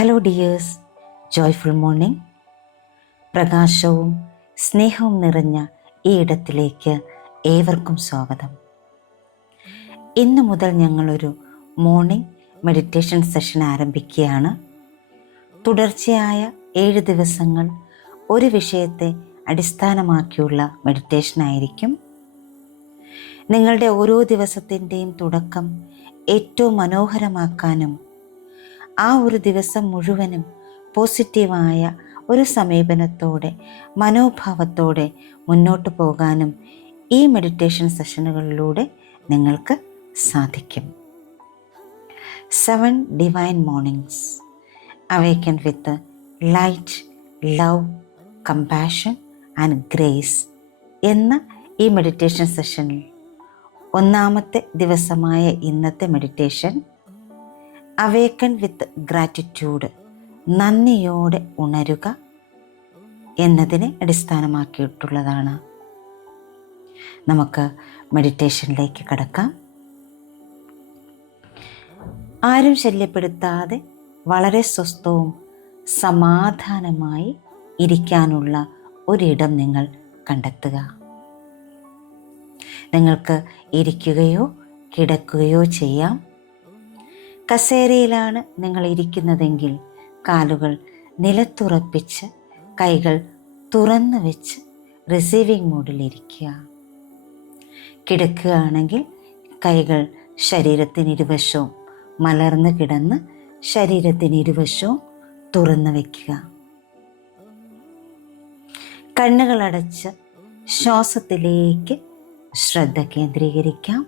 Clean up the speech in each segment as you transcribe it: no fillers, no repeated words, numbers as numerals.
Hello dears, joyful morning. പ്രകാശവും സ്നേഹവും നിറഞ്ഞ ഈ ഇടത്തിലേക്ക് ഏവർക്കും സ്വാഗതം. ഇന്നു മുതൽ ഞങ്ങളൊരു മോർണിംഗ് മെഡിറ്റേഷൻ സെഷൻ ആരംഭിക്കുകയാണ്. തുടർച്ചയായ 7 ദിവസങ്ങൾ ഒരു വിഷയത്തെ അടിസ്ഥാനമാക്കിയുള്ള മെഡിറ്റേഷൻ ആയിരിക്കും. നിങ്ങളുടെ ഓരോ ദിവസത്തിൻ്റെയും തുടക്കം ഏറ്റവും മനോഹരമാക്കാനും ആ ഒരു ദിവസം മുഴുവനും പോസിറ്റീവായ ഒരു സമീപനത്തോടെ മനോഭാവത്തോടെ മുന്നോട്ട് പോകാനും ഈ മെഡിറ്റേഷൻ സെഷനുകളിലൂടെ നിങ്ങൾക്ക് സാധിക്കും. 7 divine mornings awaken with light, love, compassion and grace എന്ന ഈ മെഡിറ്റേഷൻ സെഷനിൽ ഒന്നാമത്തെ ദിവസമായ ഇന്നത്തെ മെഡിറ്റേഷൻ അവേക്കൻ വിത്ത് ഗ്രാറ്റിറ്റ്യൂഡ്, നന്ദിയോടെ ഉണരുക എന്നതിനെ അടിസ്ഥാനമാക്കിയിട്ടുള്ളതാണ്. നമുക്ക് മെഡിറ്റേഷനിലേക്ക് കടക്കാം. ആരും ശല്യപ്പെടുത്താതെ വളരെ സ്വസ്ഥവും സമാധാനമായി ഇരിക്കാനുള്ള ഒരിടം നിങ്ങൾ കണ്ടെത്തുക. നിങ്ങൾക്ക് ഇരിക്കുകയോ കിടക്കുകയോ ചെയ്യാം. കസേരയിലാണ് നിങ്ങൾ ഇരിക്കുന്നതെങ്കിൽ കാലുകൾ നിലത്തുറപ്പിച്ച് കൈകൾ തുറന്നു വെച്ച് റിസീവിംഗ് മോഡിലിരിക്കുക. കിടക്കുകയാണെങ്കിൽ കൈകൾ ശരീരത്തിനിരുവശവും മലർന്ന് കിടന്ന് ശരീരത്തിനിരുവശവും തുറന്നു വയ്ക്കുക. കണ്ണുകളടച്ച് ശ്വാസത്തിലേക്ക് ശ്രദ്ധ കേന്ദ്രീകരിക്കാം.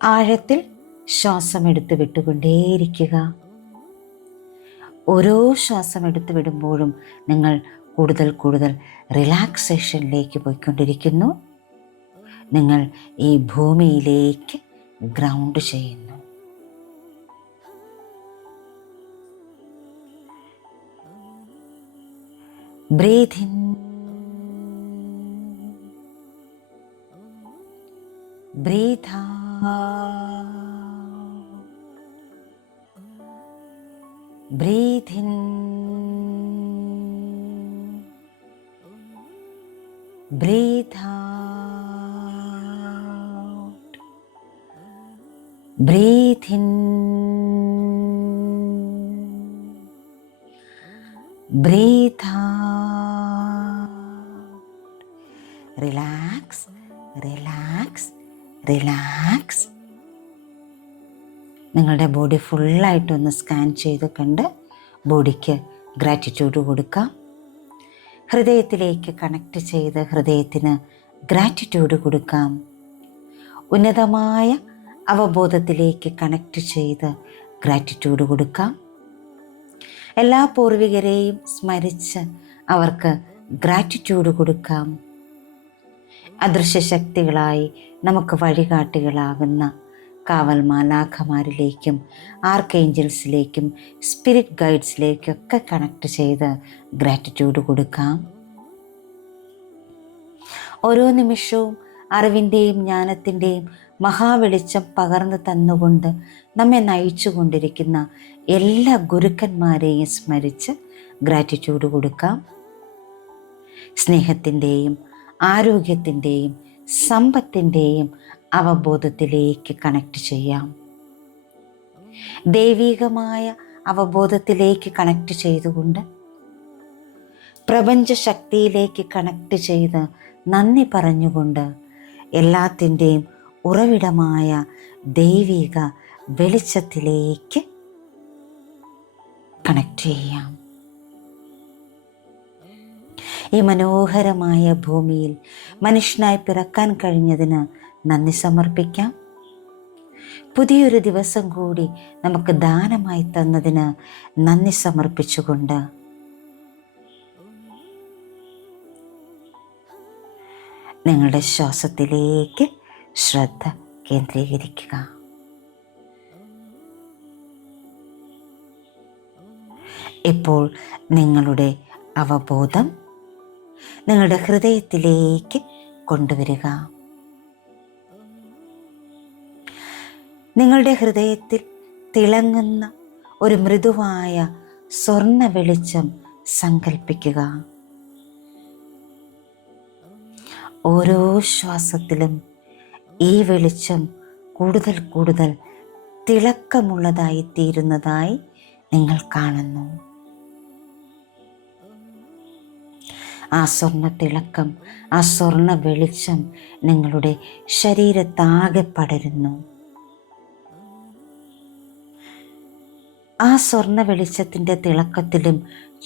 ആഴത്തിൽ ശ്വാസമെടുത്ത് വിട്ടുകൊണ്ടേയിരിക്കുക. ഓരോ ശ്വാസം എടുത്ത് വിടുമ്പോഴും നിങ്ങൾ കൂടുതൽ കൂടുതൽ റിലാക്സേഷനിലേക്ക് പോയിക്കൊണ്ടിരിക്കുന്നു. നിങ്ങൾ ഈ ഭൂമിയിലേക്ക് ഗ്രൗണ്ട് ചെയ്യുന്നു. Breathe in, breathe out. Breathe in, breathe out. Breathe in, breathe out. Relax, relax, relax. നിങ്ങളുടെ ബോഡി ഫുള്ളായിട്ടൊന്ന് സ്കാൻ ചെയ്ത് കണ്ട് ബോഡിക്ക് ഗ്രാറ്റിറ്റ്യൂഡ് കൊടുക്കാം. ഹൃദയത്തിലേക്ക് കണക്റ്റ് ചെയ്ത് ഹൃദയത്തിന് ഗ്രാറ്റിറ്റ്യൂഡ് കൊടുക്കാം. ഉന്നതമായ അവബോധത്തിലേക്ക് കണക്റ്റ് ചെയ്ത് ഗ്രാറ്റിറ്റ്യൂഡ് കൊടുക്കാം. എല്ലാ പൂർവികരെയും സ്മരിച്ച് അവർക്ക് ഗ്രാറ്റിറ്റ്യൂഡ് കൊടുക്കാം. അദൃശ്യ ശക്തികളായി നമുക്ക് വഴികാട്ടികളാകുന്ന കാവൽ മാലാഖമാരിലേക്കും ആർക്കേഞ്ചൽസിലേക്കും സ്പിരിറ്റ് ഗൈഡ്സിലേക്കൊക്കെ കണക്ട് ചെയ്ത് ഗ്രാറ്റിറ്റ്യൂഡ് കൊടുക്കാം. ഓരോ നിമിഷവും അറിവിൻ്റെയും ജ്ഞാനത്തിൻ്റെയും മഹാവെളിച്ചം പകർന്നു തന്നുകൊണ്ട് നമ്മെ നയിച്ചു കൊണ്ടിരിക്കുന്ന എല്ലാ ഗുരുക്കന്മാരെയും സ്മരിച്ച് ഗ്രാറ്റിറ്റ്യൂഡ് കൊടുക്കാം. സ്നേഹത്തിൻ്റെയും ആരോഗ്യത്തിൻ്റെയും സമ്പത്തിൻ്റെയും അവബോധത്തിലേക്ക് കണക്ട് ചെയ്യാം. ദൈവികമായ അവബോധത്തിലേക്ക് കണക്ട് ചെയ്തുകൊണ്ട് പ്രപഞ്ച ശക്തിയിലേക്ക് കണക്ട് ചെയ്ത് നന്ദി പറഞ്ഞുകൊണ്ട് എല്ലാത്തിൻ്റെയും ഉറവിടമായ ദൈവിക വെളിച്ചത്തിലേക്ക് കണക്ട് ചെയ്യാം. ഈ മനോഹരമായ ഭൂമിയിൽ മനുഷ്യനായി പിറക്കാൻ കഴിഞ്ഞതിന് നന്ദി സമർപ്പിക്കാം. പുതിയൊരു ദിവസം കൂടി നമുക്ക് ദാനമായി തന്നതിന് നന്ദി സമർപ്പിച്ചുകൊണ്ട് നിങ്ങളുടെ ശ്വാസത്തിലേക്ക് ശ്രദ്ധ കേന്ദ്രീകരിക്കുക. ഇപ്പോൾ നിങ്ങളുടെ അവബോധം നിങ്ങളുടെ ഹൃദയത്തിലേക്ക് കൊണ്ടുവരിക. നിങ്ങളുടെ ഹൃദയത്തിൽ തിളങ്ങുന്ന ഒരു മൃദുവായ സ്വർണ്ണ വെളിച്ചം സങ്കൽപ്പിക്കുക. ഓരോ ശ്വാസത്തിലും ഈ വെളിച്ചം കൂടുതൽ കൂടുതൽ തിളക്കമുള്ളതായി തീരുന്നതായി നിങ്ങൾ കാണുന്നു. ആ സ്വർണ്ണ തിളക്കം, ആ സ്വർണ്ണ വെളിച്ചം നിങ്ങളുടെ ശരീരത്താകെ പടരുന്നു. ആ സ്വർണ്ണ വെളിച്ചത്തിൻ്റെ തിളക്കത്തിലും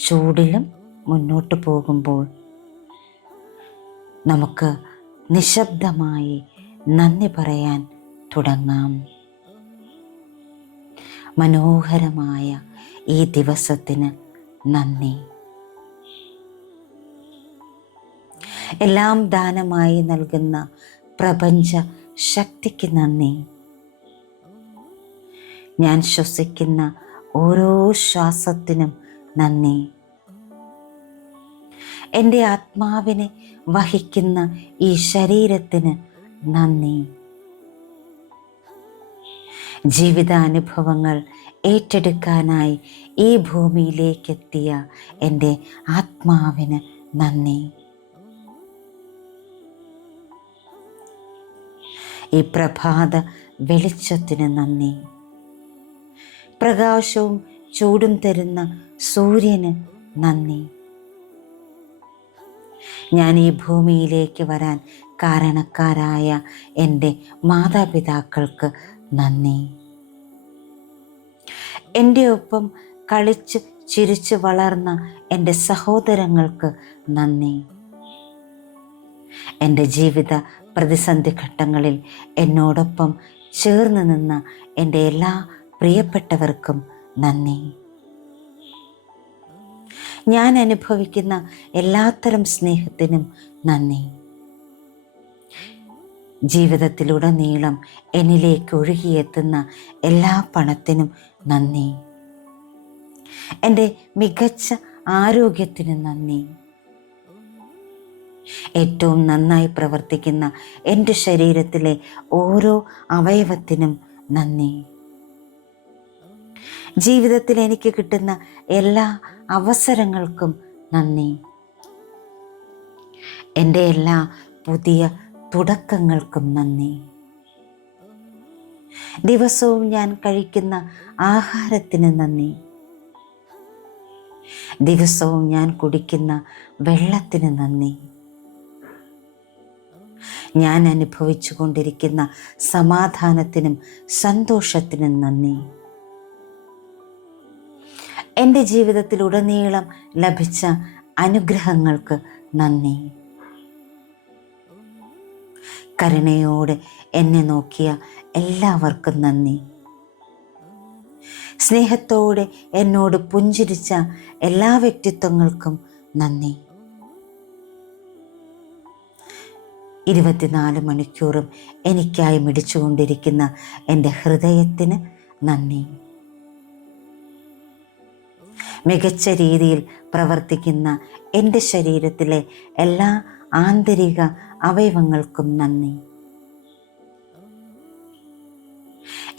ചൂടിലും മുന്നോട്ട് പോകുമ്പോൾ നമുക്ക് നിശബ്ദമായി നന്ദി പറയാൻ തുടങ്ങാം. മനോഹരമായ ഈ ദിവസത്തിന് നന്ദി. എല്ലാം ദാനമായി നൽകുന്ന പ്രപഞ്ച ശക്തിക്ക് നന്ദി. ഞാൻ ശ്വസിക്കുന്ന ഓരോ ശ്വാസത്തിനും നന്ദി. എൻ്റെ ആത്മാവിനെ വഹിക്കുന്ന ഈ ശരീരത്തിന് നന്ദി. ജീവിതാനുഭവങ്ങൾ ഏറ്റെടുക്കാനായി ഈ ഭൂമിയിലേക്കെത്തിയ എൻ്റെ ആത്മാവിന് നന്ദി. ഈ പ്രഭാത വെളിച്ചത്തിന് നന്ദി. പ്രകാശവും ചൂടും തരുന്ന സൂര്യന് നന്ദി. ഞാൻ ഈ ഭൂമിയിലേക്ക് വരാൻ കാരണക്കാരായ എൻ്റെ മാതാപിതാക്കൾക്ക് നന്ദി. എൻ്റെ ഒപ്പം കളിച്ച് ചിരിച്ച് വളർന്ന എൻ്റെ സഹോദരങ്ങൾക്ക് നന്ദി. എൻ്റെ ജീവിത പ്രതിസന്ധി ഘട്ടങ്ങളിൽ എന്നോടൊപ്പം ചേർന്ന് നിന്ന എൻ്റെ എല്ലാ പ്രിയപ്പെട്ടവർക്കും നന്ദി. ഞാൻ അനുഭവിക്കുന്ന എല്ലാത്തരം സ്നേഹത്തിനും നന്ദി. ജീവിതത്തിലുടനീളം എന്നിലേക്ക് ഒഴുകിയെത്തുന്ന എല്ലാ പണത്തിനും നന്ദി. എൻ്റെ മികച്ച ആരോഗ്യത്തിന് നന്ദി. ഏറ്റവും നന്നായി പ്രവർത്തിക്കുന്ന എൻ്റെ ശരീരത്തിലെ ഓരോ അവയവത്തിനും നന്ദി. ജീവിതത്തിൽ എനിക്ക് കിട്ടുന്ന എല്ലാ അവസരങ്ങൾക്കും നന്ദി. എൻ്റെ എല്ലാ പുതിയ തുടക്കങ്ങൾക്കും നന്ദി. ദിവസവും ഞാൻ കഴിക്കുന്ന ആഹാരത്തിന് നന്ദി. ദിവസവും ഞാൻ കുടിക്കുന്ന വെള്ളത്തിന് നന്ദി. ഞാൻ അനുഭവിച്ചു കൊണ്ടിരിക്കുന്ന സമാധാനത്തിനും സന്തോഷത്തിനും നന്ദി. എൻ്റെ ജീവിതത്തിലുടനീളം ലഭിച്ച അനുഗ്രഹങ്ങൾക്ക് നന്ദി. കരുണയോടെ എന്നെ നോക്കിയ എല്ലാവർക്കും നന്ദി. സ്നേഹത്തോടെ എന്നോട് പുഞ്ചിരിച്ച എല്ലാ വ്യക്തിത്വങ്ങൾക്കും നന്ദി. 24 മണിക്കൂറും എനിക്കായി മിടിച്ചുകൊണ്ടിരിക്കുന്ന എൻ്റെ ഹൃദയത്തിന് നന്ദി. മികച്ച രീതിയിൽ പ്രവർത്തിക്കുന്ന എൻ്റെ ശരീരത്തിലെ എല്ലാ ആന്തരിക അവയവങ്ങൾക്കും നന്ദി.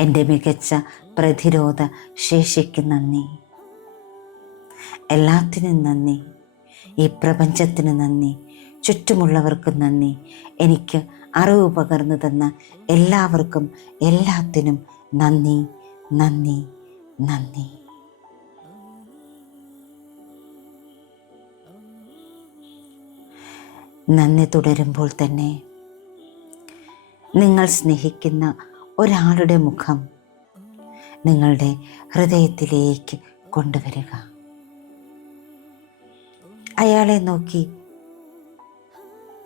എൻ്റെ മികച്ച പ്രതിരോധ ശേഷിക്ക് നന്ദി. എല്ലാത്തിനും നന്ദി. ഈ പ്രപഞ്ചത്തിന് നന്ദി. ചുറ്റുമുള്ളവർക്ക് നന്ദി. എനിക്ക് അറിവ് പകർന്നു തന്ന എല്ലാവർക്കും എല്ലാത്തിനും നന്ദി, നന്ദി, നന്ദി. നന്ദി തുടരുമ്പോൾ തന്നെ നിങ്ങൾ സ്നേഹിക്കുന്ന ഒരാളുടെ മുഖം നിങ്ങളുടെ ഹൃദയത്തിലേക്ക് കൊണ്ടുവരിക. അയാളെ നോക്കി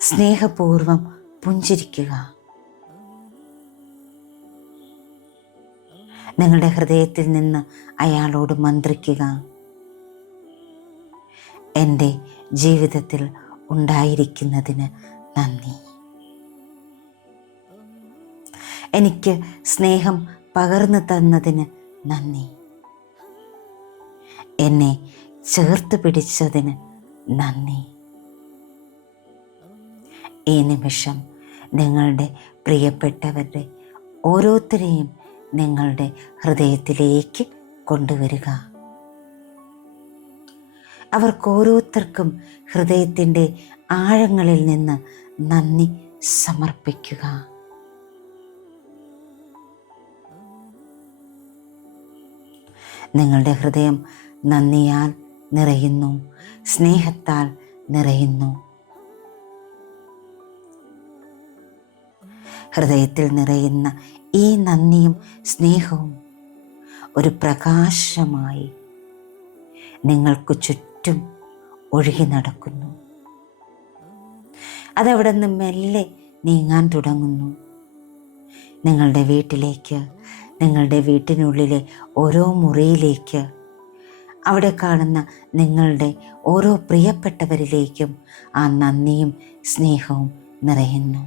സ്നേഹപൂർവം പുഞ്ചിരിക്കുക. നിങ്ങളുടെ ഹൃദയത്തിൽ നിന്ന് അയാളോട് മന്ത്രിക്കുക, എൻ്റെ ജീവിതത്തിൽ ഉണ്ടായിരിക്കുന്നതിന് നന്ദി. എനിക്ക് സ്നേഹം പകർന്നു തന്നതിന് നന്ദി. എന്നെ ചേർത്ത് പിടിച്ചതിന് നന്ദി. ഈ നിമിഷം നിങ്ങളുടെ പ്രിയപ്പെട്ടവരുടെ ഓരോരുത്തരെയും നിങ്ങളുടെ ഹൃദയത്തിലേക്ക് കൊണ്ടുവരിക. അവർക്കോരോരുത്തർക്കും ഹൃദയത്തിൻ്റെ ആഴങ്ങളിൽ നിന്ന് നന്ദി സമർപ്പിക്കുക. നിങ്ങളുടെ ഹൃദയം നന്ദിയാൽ നിറയുന്നു, സ്നേഹത്താൽ നിറയുന്നു. ഹൃദയത്തിൽ നിറയുന്ന ഈ നന്ദിയും സ്നേഹവും ഒരു പ്രകാശമായി നിങ്ങൾക്ക് ചുറ്റും ഒഴുകി നടക്കുന്നു. അതവിടെ നിന്ന് മെല്ലെ നീങ്ങാൻ തുടങ്ങുന്നു. നിങ്ങളുടെ വീട്ടിലേക്ക്, നിങ്ങളുടെ വീട്ടിനുള്ളിലെ ഓരോ മുറിയിലേക്ക്, അവിടെ കാണുന്ന നിങ്ങളുടെ ഓരോ പ്രിയപ്പെട്ടവരിലേക്കും ആ നന്ദിയും സ്നേഹവും നിറയുന്നു.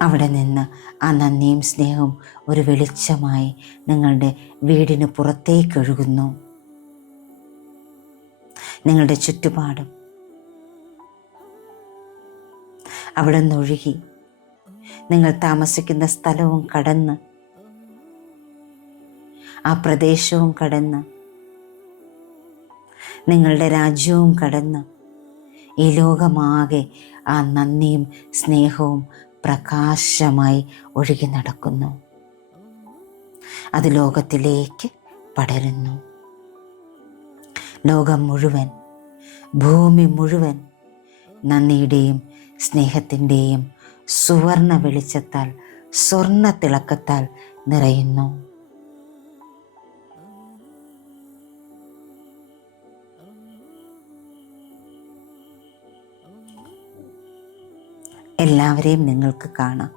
അവിടെ നിന്ന് ആ നന്ദിയും സ്നേഹവും ഒരു വെളിച്ചമായി നിങ്ങളുടെ വീടിന് പുറത്തേക്കൊഴുകുന്നു. നിങ്ങളുടെ ചുറ്റുപാടും അവിടെ നിന്നൊഴുകി നിങ്ങൾ താമസിക്കുന്ന സ്ഥലവും കടന്ന്, ആ പ്രദേശവും കടന്ന്, നിങ്ങളുടെ രാജ്യവും കടന്ന് ഈ ലോകമാകെ ആ നന്ദിയും സ്നേഹവും പ്രകാശമായി ഒഴുകി നടക്കുന്നു. അത് ലോകത്തിലേക്ക് പടരുന്നു. ലോകം മുഴുവൻ, ഭൂമി മുഴുവൻ നന്ദിയുടെയും സ്നേഹത്തിൻ്റെയും സുവർണ വെളിച്ചത്താൽ, സ്വർണ്ണ തിളക്കത്താൽ നിറയുന്നു. എല്ലാവരെയും നിങ്ങൾക്ക് കാണാം.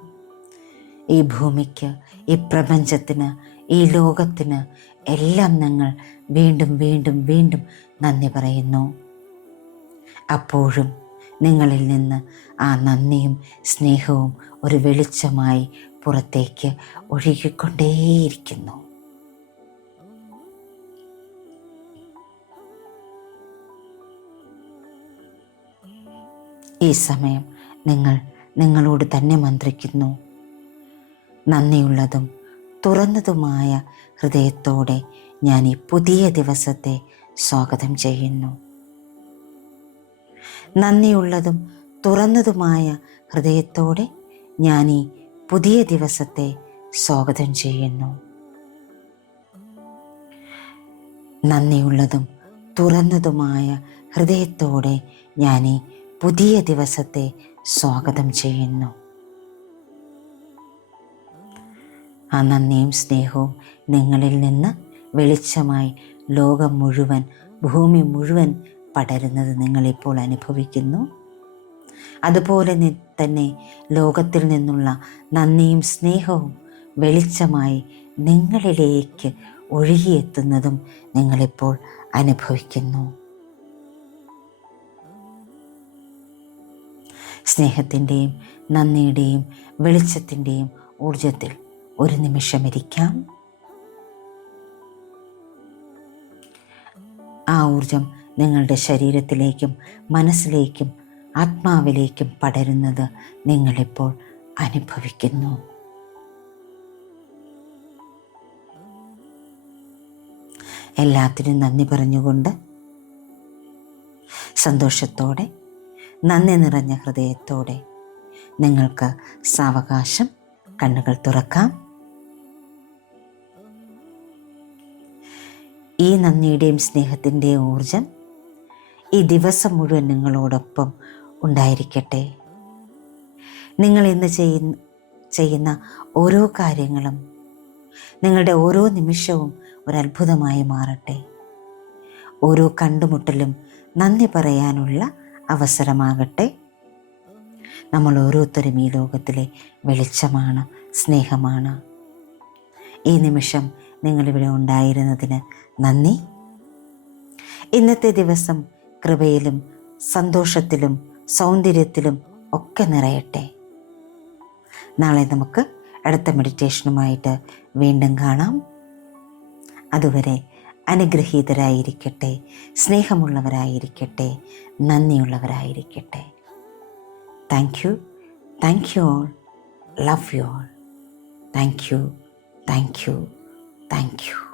ഈ ഭൂമിക്ക്, ഈ പ്രപഞ്ചത്തിന്, ഈ ലോകത്തിന് എല്ലാം നിങ്ങൾ വീണ്ടും വീണ്ടും വീണ്ടും നന്ദി പറയുന്നു. അപ്പോഴും നിങ്ങളിൽ നിന്ന് ആ നന്ദിയും സ്നേഹവും ഒരു വെളിച്ചമായി പുറത്തേക്ക് ഒഴുകിക്കൊണ്ടേയിരിക്കുന്നു. ഈ സമയം നിങ്ങളോട് തന്നെ മന്ത്രിക്കുന്നു. നന്ദിയുള്ളതും തുറന്നതുമായ ഹൃദയത്തോടെ ഞാൻ ഈ പുതിയ ദിവസത്തെ സ്വാഗതം ചെയ്യുന്നു. നന്ദിയുള്ളതും തുറന്നതുമായ ഹൃദയത്തോടെ ഞാൻ ഈ പുതിയ ദിവസത്തെ സ്വാഗതം ചെയ്യുന്നു. നന്ദിയുള്ളതും തുറന്നതുമായ ഹൃദയത്തോടെ ഞാൻ ഈ പുതിയ ദിവസത്തെ സ്വാഗതം ചെയ്യുന്നു. ആ നന്ദിയും സ്നേഹവും നിങ്ങളിൽ നിന്ന് വെളിച്ചമായി ലോകം മുഴുവൻ, ഭൂമി മുഴുവൻ പടരുന്നത് നിങ്ങളിപ്പോൾ അനുഭവിക്കുന്നു. അതുപോലെ തന്നെ ലോകത്തിൽ നിന്നുള്ള നന്ദിയും സ്നേഹവും വെളിച്ചമായി നിങ്ങളിലേക്ക് ഒഴുകിയെത്തുന്നതും നിങ്ങളിപ്പോൾ അനുഭവിക്കുന്നു. സ്നേഹത്തിൻ്റെയും നന്ദിയുടെയും വെളിച്ചത്തിൻ്റെയും ഊർജത്തിൽ ഒരു നിമിഷം ഇരിക്കാം. ആ ഊർജം നിങ്ങളുടെ ശരീരത്തിലേക്കും മനസ്സിലേക്കും ആത്മാവിലേക്കും പടരുന്നത് നിങ്ങളിപ്പോൾ അനുഭവിക്കുന്നു. എല്ലാത്തിനും നന്ദി പറഞ്ഞുകൊണ്ട് സന്തോഷത്തോടെ, നന്ദി നിറഞ്ഞ ഹൃദയത്തോടെ നിങ്ങൾക്ക് സാവകാശം കണ്ണുകൾ തുറക്കാം. ഈ നന്ദിയുടെയും സ്നേഹത്തിൻ്റെയും ഊർജം ഈ ദിവസം മുഴുവൻ നിങ്ങളോടൊപ്പം ഉണ്ടായിരിക്കട്ടെ. നിങ്ങൾ ഇന്ന് ചെയ്യുന്ന ഓരോ കാര്യങ്ങളും, നിങ്ങളുടെ ഓരോ നിമിഷവും ഒരത്ഭുതമായി മാറട്ടെ. ഓരോ കണ്ടുമുട്ടലും നന്ദി പറയാനുള്ള അവസരമാകട്ടെ. നമ്മൾ ഓരോരുത്തരും ഈ ലോകത്തിലെ വെളിച്ചമാണ്, സ്നേഹമാണ്. ഈ നിമിഷം നിങ്ങളിവിടെ ഉണ്ടായിരുന്നതിന് നന്ദി. ഇന്നത്തെ ദിവസം കൃപയിലും സന്തോഷത്തിലും സൗന്ദര്യത്തിലും ഒക്കെ നിറയട്ടെ. നാളെ നമുക്ക് അടുത്ത മെഡിറ്റേഷനുമായിട്ട് വീണ്ടും കാണാം. അതുവരെ അനുഗ്രഹീതരായിരിക്കട്ടെ, സ്നേഹമുള്ളവരായിരിക്കട്ടെ, നന്ദിയുള്ളവരായിരിക്കട്ടെ. Thank you all. Love you all. Thank you, thank you, thank U.